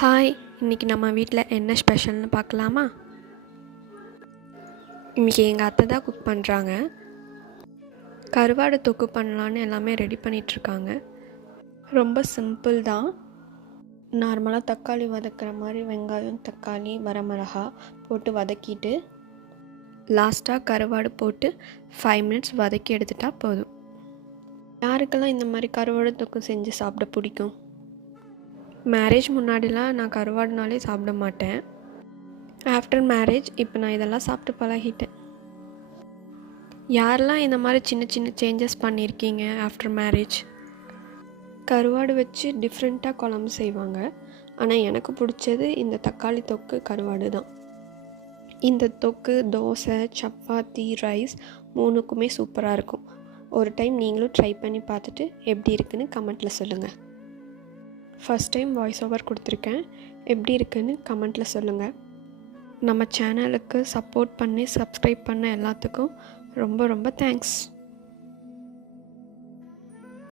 Hi, இன்றைக்கி நம்ம வீட்டில் என்ன ஸ்பெஷல்னு பார்க்கலாமா? இன்றைக்கி எங்கள் அத்தை தான் குக் பண்ணுறாங்க. கருவாடு தொக்கு பண்ணலான்னு எல்லாமே ரெடி பண்ணிகிட்ருக்காங்க. ரொம்ப சிம்பிள் தான். நார்மலாக தக்காளி வதக்கிற மாதிரி வெங்காயம், தக்காளி, வரமிளகா போட்டு வதக்கிட்டு லாஸ்ட்டாக கருவாடு போட்டு 5 மினிட்ஸ் வதக்கி எடுத்துட்டால் போதும். யாருக்கெல்லாம் இந்த மாதிரி கருவாடு தொக்கு செஞ்சு சாப்பிட பிடிக்கும்? மேரேஜ் முன்னாடிலாம் நான் கருவாடுனாலே சாப்பிட மாட்டேன். ஆஃப்டர் மேரேஜ் இப்போ நான் இதெல்லாம் சாப்பிட்டு பழகிட்டேன். யாரெல்லாம் இந்த மாதிரி சின்ன சின்ன சேஞ்சஸ் பண்ணியிருக்கீங்க ஆஃப்டர் மேரேஜ்? கருவாடு வச்சு டிஃப்ரெண்ட்டாக குழம்பு செய்வாங்க. ஆனால் எனக்கு பிடிச்சது இந்த தக்காளி தொக்கு கருவாடு தான். இந்த தொக்கு தோசை, சப்பாத்தி, ரைஸ் 3க்குமே சூப்பராக இருக்கும். ஒரு டைம் நீங்களும் ட்ரை பண்ணி பார்த்துட்டு எப்படி இருக்குன்னு கமெண்ட்டில் சொல்லுங்கள். ஃபஸ்ட் டைம் வாய்ஸ் ஓவர் கொடுத்துருக்கேன். எப்படி இருக்குன்னு கமெண்ட்டில் சொல்லுங்கள். நம்ம சேனலுக்கு சப்போர்ட் பண்ணி சப்ஸ்கிரைப் பண்ண எல்லாத்துக்கும் ரொம்ப ரொம்ப தேங்க்ஸ்.